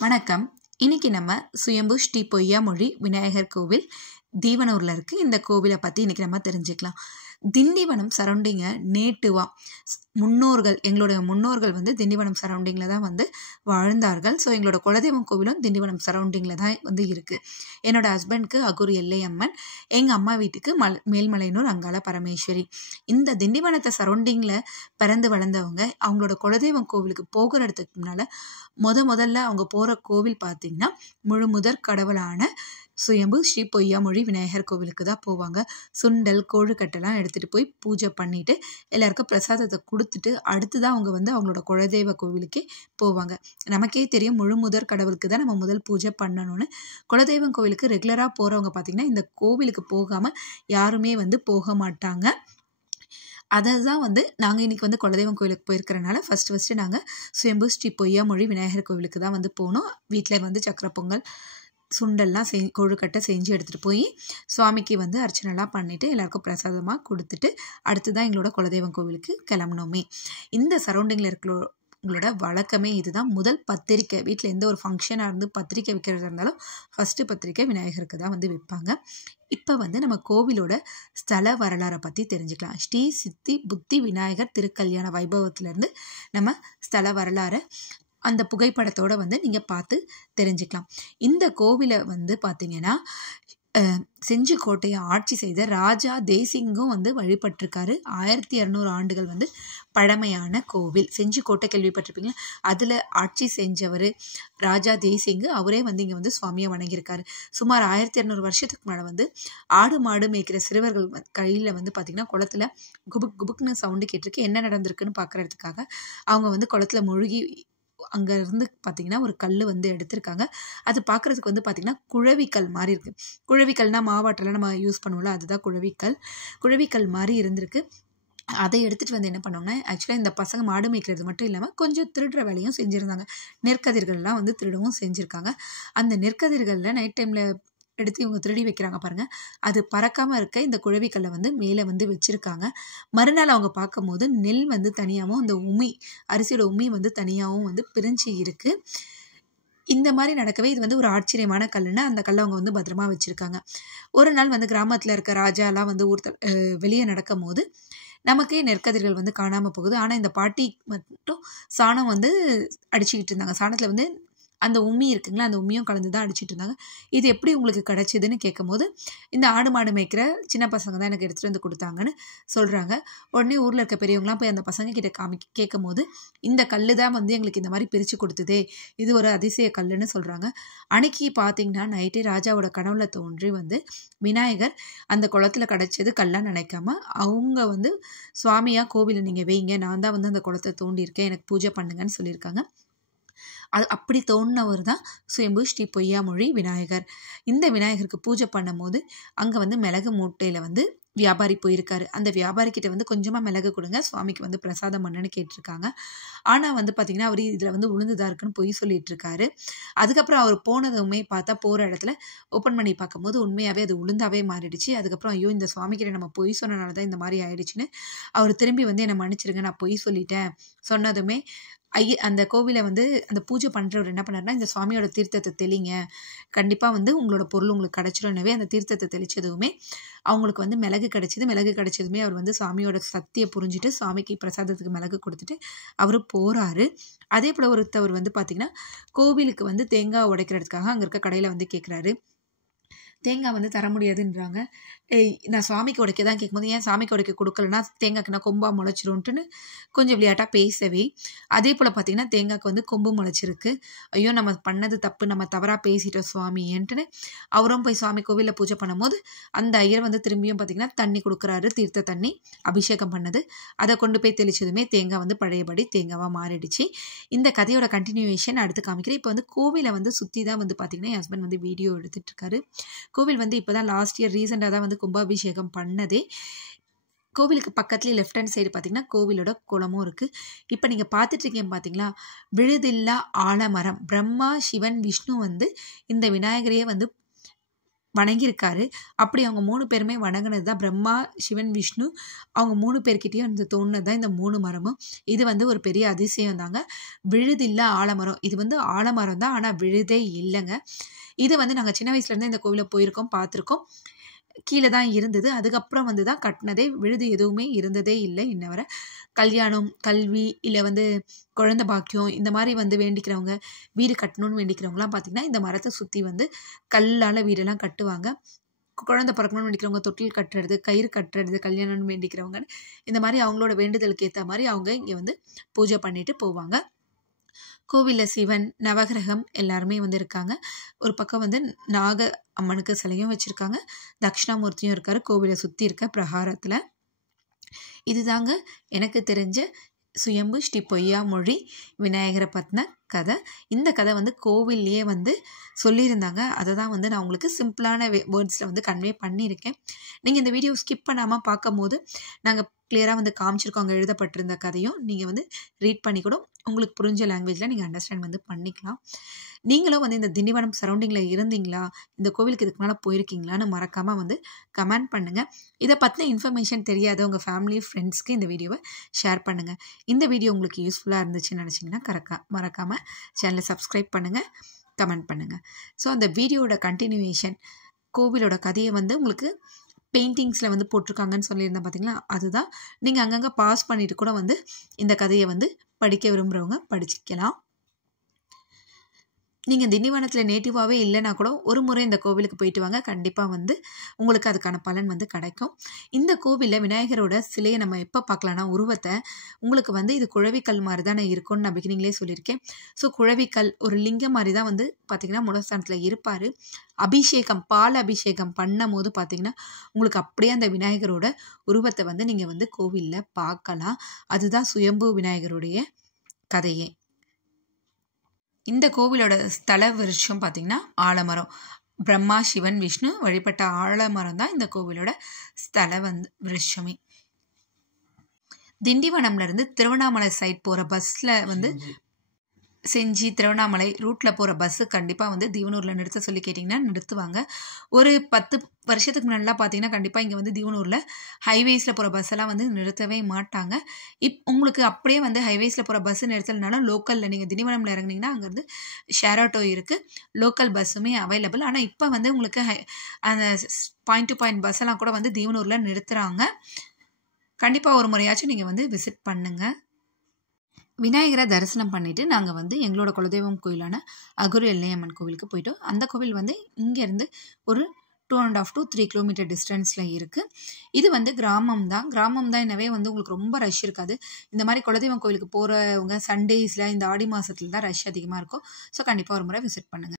வணக்கம். இன்னைக்கு நம்ம சுயம்பு ஸ்ரீ பொய்யாமொழி விநாயகர் கோவில் தீவனூர்ல இருக்கு. இந்த கோவிலை பத்தி இன்னைக்கு நம்ம தெரிஞ்சுக்கலாம். திண்டிவனம் சரௌண்டிங்க நேட்டிவா எங்களுடைய முன்னோர்கள் வந்து திண்டிவனம் சரௌண்டிங்ல தான் வந்து வாழ்ந்தார்கள். ஸோ எங்களோட குலதெய்வம் கோவிலும் திண்டிவனம் சரௌண்டிங்ல தான் வந்து இருக்கு. என்னோட ஹஸ்பண்ட்க்கு அகூர் எல்லையம்மன், எங்க அம்மா வீட்டுக்கு மேல்மலையனூர் அங்காள பரமேஸ்வரி. இந்த திண்டிவனத்தை சரௌண்டிங்ல பிறந்து வளர்ந்தவங்க அவங்களோட குலதெய்வம் கோவிலுக்கு போகிற இடத்துக்கு முன்னால முதல்ல அவங்க போற கோவில் பார்த்தீங்கன்னா முழுமுதற் கடவுளான சுயம்பு ஸ்ரீ பொய்யாமொழி விநாயகர் கோவிலுக்கு தான் போவாங்க. சுண்டல் கொழுக்கட்டெல்லாம் எடுத்துட்டு போய் பூஜை பண்ணிட்டு எல்லாருக்கும் பிரசாதத்தை கொடுத்துட்டு அடுத்துதான் அவங்க வந்து அவங்களோட குலதெய்வ கோவிலுக்கே போவாங்க. நமக்கே தெரியும் முழுமுதற் கடவுளுக்கு தான் நம்ம முதல் பூஜை பண்ணணும்னு. குலதெய்வம் கோவிலுக்கு ரெகுலராக போறவங்க பார்த்தீங்கன்னா இந்த கோவிலுக்கு போகாம யாருமே வந்து போக மாட்டாங்க. அதை தான் வந்து நாங்கள் இன்றைக்கி வந்து குலதெய்வம் கோவிலுக்கு போயிருக்கிறனால ஃபஸ்ட்டு நாங்கள் சுயம்பு ஸ்ரீ பொய்யாமொழி விநாயகர் கோவிலுக்கு தான் வந்து போனோம். வீட்டில் வந்து சக்கரை பொங்கல் சுண்டல்லாம் கொழுக்கட்டை செஞ்சு எடுத்துகிட்டு போய் சுவாமிக்கு வந்து அர்ச்சனைலாம் பண்ணிவிட்டு எல்லாருக்கும் பிரசாதமாக கொடுத்துட்டு அடுத்து தான் எங்களோட குலதெய்வம் கோவிலுக்கு கிளம்பினோமே. இந்த சரௌண்டிங்கில் உங்களோட வழக்கமே இதுதான். முதல் பத்திரிக்கை வீட்டில் எந்த ஒரு ஃபங்க்ஷனாக இருந்து பத்திரிக்கை வைக்கிறதா இருந்தாலும் ஃபஸ்ட்டு பத்திரிக்கை விநாயகருக்கு தான் வந்து வைப்பாங்க. இப்போ வந்து நம்ம கோவிலோட ஸ்தல வரலாறை பற்றி தெரிஞ்சுக்கலாம். ஸ்ரீ சித்தி புத்தி விநாயகர் திருக்கல்யாண வைபவத்திலேருந்து நம்ம ஸ்தல வரலாறை அந்த புகைப்படத்தோடு வந்து நீங்கள் பார்த்து தெரிஞ்சுக்கலாம். இந்த கோவிலை வந்து பார்த்தீங்கன்னா செஞ்சிக்கோட்டையை ஆட்சி செய்த ராஜா தேசிங்கும் வந்து வழிபட்டிருக்காரு. 1200 ஆண்டுகள் வந்து பழமையான கோவில். செஞ்சிக்கோட்டை கேள்விப்பட்டிருப்பீங்களா? அதில் ஆட்சி செஞ்சவர் ராஜா தேசிங்கு. அவரே வந்து இங்கே வந்து சுவாமியை வணங்கியிருக்காரு. சுமார் 1200 வருஷத்துக்கு முன்னாடி வந்து ஆடு மாடு மேய்க்கிற சிறுவர்கள் கையில் வந்து பார்த்திங்கன்னா குளத்துல குபுக் குபுக்னு சவுண்டு கேட்டிருக்கு. என்ன நடந்திருக்குன்னு பார்க்குறதுக்காக அவங்க வந்து குளத்துல முழுகி அங்கே இருந்து பார்த்தீங்கன்னா ஒரு கல் வந்து எடுத்திருக்காங்க. அது பார்க்குறதுக்கு வந்து பார்த்திங்கன்னா குழவிக்கல் மாதிரி இருக்குது. குழவிக்கல்னால் மாவாட்டெல்லாம் நம்ம யூஸ் பண்ணுவோம்ல, அதுதான் குழவிக்கல் மாதிரி இருந்திருக்கு. அதை எடுத்துகிட்டு வந்து என்ன பண்ணோம்னா ஆக்சுவலாக இந்த பசங்க மாடு மேய்க்கிறது மட்டும் இல்லாமல் கொஞ்சம் திருடுற வேலையும் செஞ்சுருந்தாங்க. நெற்கதிர்கள்லாம் வந்து திருடவும் செஞ்சுருக்காங்க. அந்த நெற்கதிர்களில் நைட் டைமில் எடுத்து இவங்க திருடி வைக்கிறாங்க பாருங்கள். அது பறக்காமல் இருக்க இந்த குழவிக்கல்லை வந்து மேலே வந்து வச்சுருக்காங்க. மறுநாள் அவங்க பார்க்கும்போது நெல் வந்து தனியாகவும் அந்த அரிசியோட உமி வந்து தனியாகவும் வந்து பிரிஞ்சு இருக்குது. இந்த மாதிரி நடக்கவே இது வந்து ஒரு ஆச்சரியமான கல்லுன்னு அந்த கல்லை அவங்க வந்து பத்திரமா வச்சுருக்காங்க. ஒரு நாள் வந்து கிராமத்தில் இருக்க ராஜாலாம் வந்து வெளியே நடக்கும் போது நமக்கே நெற்கதிர்கள் வந்து காணாமல் போகுது. ஆனால் இந்த பாட்டி மட்டும் சாணம் வந்து அடிச்சுக்கிட்டு இருந்தாங்க. சாணத்தில் வந்து அந்த உம்மி இருக்குங்களா, அந்த உம்மியும் கலந்து தான் அடிச்சுட்டு இருந்தாங்க. இது எப்படி உங்களுக்கு கிடச்சிதுன்னு கேட்கும்போது இந்த ஆடு மாடு மேய்க்கிற சின்ன பசங்க தான் எனக்கு எடுத்துகிட்டு வந்து கொடுத்தாங்கன்னு சொல்கிறாங்க. உடனே ஊரில் இருக்க பெரியவங்களாம் போய் அந்த பசங்க கிட்ட கேட்கும் போது இந்த கல் தான் வந்து எங்களுக்கு இந்த மாதிரி பிரித்து கொடுத்ததே, இது ஒரு அதிசய கல்லுன்னு சொல்கிறாங்க. அன்னைக்கு பார்த்தீங்கன்னா நைட்டே ராஜாவோட கனவுல தோன்றி வந்து விநாயகர் அந்த குளத்துல கிடச்சது கல்லாக நினைக்காம அவங்க வந்து சுவாமியாக கோவிலை நீங்கள் வைங்க, நான் தான் வந்து அந்த குளத்தை தோண்டியிருக்கேன், எனக்கு பூஜை பண்ணுங்கன்னு சொல்லியிருக்காங்க. அது அப்படி தோணினவர் தான் சுயம்பு ஸ்ரீ பொய்யாமொழி விநாயகர். இந்த விநாயகருக்கு பூஜை பண்ணும் போது அங்கே வந்து மிளகு மூட்டையில் வந்து வியாபாரி போயிருக்காரு. அந்த வியாபாரிக்கிட்ட வந்து கொஞ்சமாக மிளகு கொடுங்க, சுவாமிக்கு வந்து பிரசாதம் பண்ணுன்னு கேட்டிருக்காங்க. ஆனால் வந்து பார்த்திங்கன்னா அவர் இதில் வந்து உளுந்துதான் இருக்குன்னு பொய் சொல்லிட்டு இருக்காரு. அதுக்கப்புறம் அவர் போனதுமே பார்த்தா போகிற இடத்துல ஓப்பன் பண்ணி பார்க்கும்போது உண்மையாகவே அது உளுந்தாவே மாறிடுச்சு. அதுக்கப்புறம் ஐயோ இந்த சுவாமிக்கிட்ட நம்ம பொய் சொன்னனால தான் இந்த மாதிரி ஆயிடுச்சுன்னு அவர் திரும்பி வந்து என்னை மன்னிச்சிருங்க, நான் பொய் சொல்லிட்டேன் சொன்னதுமே அந்த கோவிலை வந்து அந்த பூஜை பண்ணுறவர் என்ன பண்ணாருன்னா இந்த சுவாமியோட தீர்த்தத்தை தெளிங்க, கண்டிப்பாக வந்து உங்களோட பொருள் உங்களுக்கு கிடச்சிடும்னவே அந்த தீர்த்தத்தை தெளிச்சதுமே அவங்களுக்கு வந்து மிளகு கிடச்சதுமே அவர் வந்து சுவாமியோட சக்தியை புரிஞ்சுட்டு சுவாமிக்கு பிரசாதத்துக்கு மிளகு கொடுத்துட்டு அவர் போகிறாரு. அதே போல் ஒருத்தவர் வந்து பார்த்திங்கன்னா கோவிலுக்கு வந்து தேங்காய் உடைக்கிறதுக்காக அங்கே இருக்க கடையில் வந்து கேட்குறாரு. தேங்காய் வந்து தர முடியாதுன்றாங்க. நான் சாமிக்கு உடைக்க தான் கேட்கும்போது ஏன் சாமிக்கு உடைக்க கொடுக்கலன்னா தேங்காய்க்கு நான் கொம்பா முளைச்சிரும்ட்டுன்னு கொஞ்சம் விளையாட்டாக பேசவே அதே போல் பார்த்திங்கன்னா தேங்காய்க்கு வந்து கொம்பு முளைச்சிருக்கு. ஐயோ நம்ம பண்ணது தப்பு, நம்ம தவறாக பேசிட்டோம் சுவாமி ஏன்ட்டுன்னு அவரும் போய் சுவாமி கோவிலில் பூஜை பண்ணும்போது அந்த ஐயர் வந்து திரும்பியும் பார்த்திங்கன்னா தண்ணி கொடுக்குறாரு, தீர்த்த தண்ணி அபிஷேகம் பண்ணது. அதை கொண்டு போய் தெளிச்சதுமே தேங்காய் வந்து பழையபடி தேங்காவாக மாறிடுச்சு. இந்த கதையோட கண்டினியூவேஷன் அடுத்து காமிக்கிறேன். இப்போ வந்து கோவிலை வந்து சுற்றி தான் வந்து பார்த்திங்கன்னா என் ஹஸ்பண்ட் வந்து வீடியோ எடுத்துகிட்டு இருக்காரு. கோவில் வந்து இப்போ தான் லாஸ்ட் இயர் ரீசெண்டாக தான் வந்து கும்பாபிஷேகம் பண்ணதே. கோவிலுக்கு பக்கத்துலேயே லெஃப்ட் ஹேண்ட் சைடு பார்த்தீங்கன்னா கோவிலோட குளமும் இருக்குது. இப்போ நீங்கள் பார்த்துட்ருக்கீங்க பார்த்தீங்களா, விழுதில்லா ஆலமரம். பிரம்மா சிவன் விஷ்ணு வந்து இந்த விநாயகரையே வந்து வணங்கியிருக்காரு. அப்படி அவங்க 3 பேருமே வணங்கினது தான் பிரம்மா, சிவன், விஷ்ணு அவங்க 3 பேர்கிட்டயும் இந்த தோணுனது தான் இந்த 3 மரமும். இது வந்து ஒரு பெரிய அதிசயம் தாங்க. விழுதில்ல ஆலமரம். இது வந்து ஆலமரம் தான், ஆனால் விழுதே இல்லைங்க. இது வந்து நாங்கள் சின்ன வயசுலேருந்து இந்த கோவிலை போயிருக்கோம், பார்த்துருக்கோம். கீழே தான் இருந்தது. அதுக்கப்புறம் வந்து தான் கட்டினதே. விழுது எதுவுமே இருந்ததே இல்லை இன்ன வரை. கல்யாணம், கல்வி, இல்லை வந்து குழந்தை பாக்கியம் இந்த மாதிரி வந்து வேண்டிக்கிறவங்க, வீடு கட்டணும்னு வேண்டிக்கிறவங்களாம் பார்த்திங்கன்னா இந்த மரத்தை சுற்றி வந்து கல்லால் வீடெல்லாம் கட்டுவாங்க. குழந்தை பிறக்கணும்னு வேண்டிக்கிறவங்க தொட்டில் கட்டுறது, கயிறு கட்டுறது, கல்யாணம்னு வேண்டிக்கிறவங்க இந்த மாதிரி அவங்களோட வேண்டுதலுக்கு ஏற்ற மாதிரி அவங்க இங்கே வந்து பூஜை பண்ணிட்டு போவாங்க. கோவிலில் சிவன், நவகிரகம் எல்லாருமே வந்து இருக்காங்க. ஒரு பக்கம் வந்து நாக அம்மனுக்கு சிலையும் வச்சுருக்காங்க. தட்சிணாமூர்த்தியும் இருக்கார் கோவிலை சுற்றி இருக்க பிரகாரத்தில். இதுதாங்க எனக்கு தெரிஞ்ச சுயம்பு ஸ்ரீ பொய்யாமொழி விநாயகரை பற்றின கதை. இந்த கதை வந்து கோவில்லையே வந்து சொல்லியிருந்தாங்க. அதை தான் வந்து நான் உங்களுக்கு சிம்பிளான வேர்ட்ஸில் வந்து கன்வே பண்ணியிருக்கேன். நீங்கள் இந்த வீடியோ ஸ்கிப் பண்ணாமல் பார்க்கும் போது நாங்கள் கிளியராக வந்து காமிச்சிருக்கோம். அங்கே எழுதப்பட்டிருந்த கதையும் நீங்கள் வந்து ரீட் பண்ணி கூட உங்களுக்கு புரிஞ்ச லாங்குவேஜில் நீங்கள் அண்டர்ஸ்டாண்ட் வந்து பண்ணிக்கலாம். நீங்களும் வந்து இந்த திண்டிவனம் சரௌண்டிங்கில் இருந்தீங்களா, இந்த கோவிலுக்கு இதுக்கு மேலே போயிருக்கீங்களான்னு மறக்காமல் வந்து கமெண்ட் பண்ணுங்கள். இதை பற்றின இன்ஃபர்மேஷன் தெரியாத உங்கள் ஃபேமிலி ஃப்ரெண்ட்ஸ்க்கு இந்த வீடியோவை ஷேர் பண்ணுங்கள். இந்த வீடியோ உங்களுக்கு யூஸ்ஃபுல்லாக இருந்துச்சுன்னு நினச்சிங்கன்னா மறக்காமல் சேனலை சப்ஸ்கிரைப் பண்ணுங்கள், கமெண்ட் பண்ணுங்கள். ஸோ அந்த வீடியோட கண்டினியூவேஷன் கோவிலோட கதையை வந்து உங்களுக்கு பெயிண்டிங்ஸில் வந்து போட்டிருக்காங்கன்னு சொல்லியிருந்தேன் பார்த்தீங்களா, அதுதான். நீங்கள் அங்கங்கே பாஸ் பண்ணிவிட்டு கூட வந்து இந்த கதையை வந்து படிக்க விரும்புகிறவங்க படிச்சிக்கலாம். நீங்கள் திண்டிவனத்தில் நேட்டிவாகவே இல்லைனா கூட ஒரு முறை இந்த கோவிலுக்கு போயிட்டு வாங்க. கண்டிப்பாக வந்து உங்களுக்கு அதுக்கான பலன் வந்து கிடைக்கும். இந்த கோவிலில் விநாயகரோட சிலையை நம்ம எப்போ பார்க்கலான்னா, உருவத்தை உங்களுக்கு வந்து இது குழவிக்கல் மாதிரி தானே இருக்கும்னு நான் பிகினிங்லேயே சொல்லியிருக்கேன். ஸோ குழவிக்கல் ஒரு லிங்கம் மாதிரி தான் வந்து பார்த்திங்கன்னா மூலஸ்தானத்தில் இருப்பார். அபிஷேகம், பால் அபிஷேகம் பண்ணும் போது பார்த்திங்கன்னா உங்களுக்கு அப்படியே அந்த விநாயகரோட உருவத்தை வந்து நீங்கள் வந்து கோவிலில் பார்க்கலாம். அதுதான் சுயம்பு விநாயகருடைய கதையே. இந்த கோவிலோட ஸ்தல விருட்சம் பார்த்திங்கன்னா ஆலமரம். பிரம்மா, சிவன், விஷ்ணு வழிபட்ட ஆலமரம் தான் இந்த கோவிலோட ஸ்தல விருட்சமே. திண்டிவனம்லேருந்து திருவண்ணாமலை சைட் போகிற பஸ்ஸில் வந்து செஞ்சி, திருவண்ணாமலை ரூட்டில் போகிற பஸ்ஸு கண்டிப்பாக வந்து தீவனூரில் நிறுத்த சொல்லி கேட்டிங்கன்னா நிறுத்துவாங்க. ஒரு 10 வருஷத்துக்கு முன்னாடிலாம் பார்த்தீங்கன்னா கண்டிப்பாக இங்கே வந்து தீவனூரில் ஹைவேஸில் போகிற பஸ்ஸெல்லாம் வந்து நிறுத்தவே மாட்டாங்க. உங்களுக்கு அப்படியே வந்து ஹைவேஸில் போகிற பஸ்ஸு நிறுத்தலைனாலும் லோக்கலில் நீங்கள் திண்டிவனமில் இறங்குனீங்கன்னா அங்கேருந்து ஷேர் ஆட்டோ இருக்குது, லோக்கல் பஸ்ஸுமே அவைலபிள். ஆனால் இப்போ வந்து உங்களுக்கு அந்த பாயிண்ட் டு பாயிண்ட் பஸ்ஸெல்லாம் கூட வந்து தீவனூரில் நிறுத்துகிறாங்க. கண்டிப்பாக ஒரு முறையாச்சும் நீங்கள் வந்து விசிட் பண்ணுங்கள். விநாயகரை தரிசனம் பண்ணிவிட்டு நாங்கள் வந்து எங்களோட குலதெய்வம் கோயிலான அகுரு எல்லையம்மன் கோவிலுக்கு போயிட்டோம். அந்த கோவில் வந்து இங்கேருந்து ஒரு 2.5 to 3 கிலோமீட்டர் டிஸ்டன்ஸில் இருக்குது. இது வந்து கிராமம் தான். எனவே வந்து உங்களுக்கு ரொம்ப ரஷ் இருக்காது. இந்த மாதிரி குலதெய்வம் கோவிலுக்கு போகிறவங்க சண்டேஸில் இந்த ஆடி மாதத்துல தான் ரஷ் அதிகமாக இருக்கும். ஸோ கண்டிப்பாக ஒரு முறை விசிட் பண்ணுங்கள்.